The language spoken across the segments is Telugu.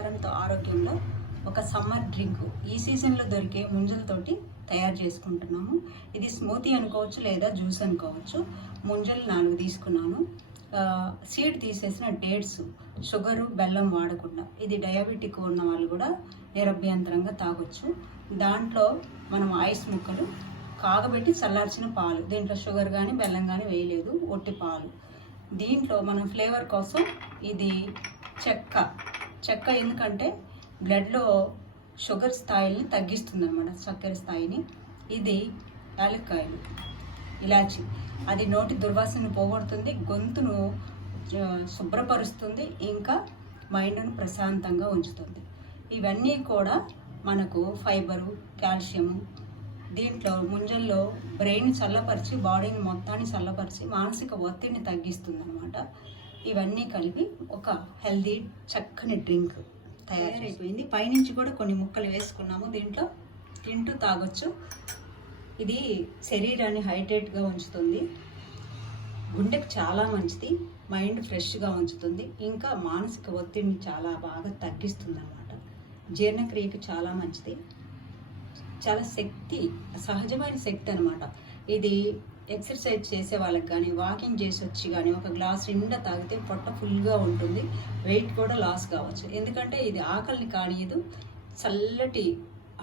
ఆహారంతో ఆరోగ్యంలో ఒక సమ్మర్ డ్రింక్ ఈ సీజన్లో దొరికే ముంజలతోటి తయారు చేసుకుంటున్నాము. ఇది స్మూతీ అనుకోవచ్చు లేదా జ్యూస్ అనుకోవచ్చు. ముంజలు 4 తీసుకున్నాను. సీడ్ తీసేసిన డేట్స్, షుగరు, బెల్లం వాడకుండా. ఇది డయాబెటిక్ ఉన్న వాళ్ళు కూడా నిరభ్యంతరంగా తాగొచ్చు. దాంట్లో మనం ఐస్ ముక్కలు, కాగబెట్టి చల్లార్చిన పాలు, దీంట్లో షుగర్ కానీ బెల్లం కానీ వేయలేదు, ఒట్టి పాలు. దీంట్లో మనం ఫ్లేవర్ కోసం ఇది చెక్క ఎందుకంటే బ్లడ్లో షుగర్ స్థాయిని తగ్గిస్తుంది అన్నమాట, చక్కెర స్థాయిని. ఇది యాలక్కాయలు, ఇలాచి, అది నోటి దుర్వాసనను పోగొడుతుంది, గొంతును శుభ్రపరుస్తుంది, ఇంకా మైండ్ను ప్రశాంతంగా ఉంచుతుంది. ఇవన్నీ కూడా మనకు ఫైబరు, కాల్షియము. దీంట్లో ముంజల్లో బ్రెయిన్ చల్లపరిచి, బాడీని మొత్తాన్ని చల్లపరిచి మానసిక ఒత్తిడిని తగ్గిస్తుంది అన్నమాట. ఇవన్నీ కలిపి ఒక హెల్దీ చక్కని డ్రింక్ తయారైపోయింది. పైనుంచి కూడా కొన్ని ముక్కలు వేసుకున్నాము. దీంట్లో తింటూ తాగొచ్చు. ఇది శరీరాన్ని హైడ్రేట్గా ఉంచుతుంది, గుండెకు చాలా మంచిది, మైండ్ ఫ్రెష్గా ఉంచుతుంది, ఇంకా మానసిక ఒత్తిడిని చాలా బాగా తగ్గిస్తుంది అన్నమాట. జీర్ణక్రియకు చాలా మంచిది, చాలా శక్తి, సహజమైన శక్తి అనమాట. ఇది ఎక్సర్సైజ్ చేసే వాళ్ళకి కానీ, వాకింగ్ చేసి వచ్చి కానీ ఒక గ్లాస్ నిండా తాగితే పొట్ట ఫుల్గా ఉంటుంది, వెయిట్ కూడా లాస్ కావచ్చు. ఎందుకంటే ఇది ఆకలిని కానియదు, చల్లటి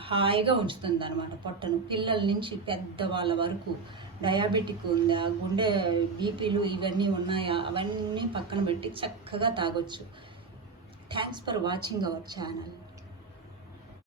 హాయిగా ఉంచుతుంది అనమాట పొట్టను. పిల్లల నుంచి పెద్దవాళ్ళ వరకు డయాబెటిక్ ఉందా, గుండె బీపీలు ఇవన్నీ ఉన్నాయా, అవన్నీ పక్కన పెట్టి చక్కగా తాగొచ్చు. Thanks for watching our channel.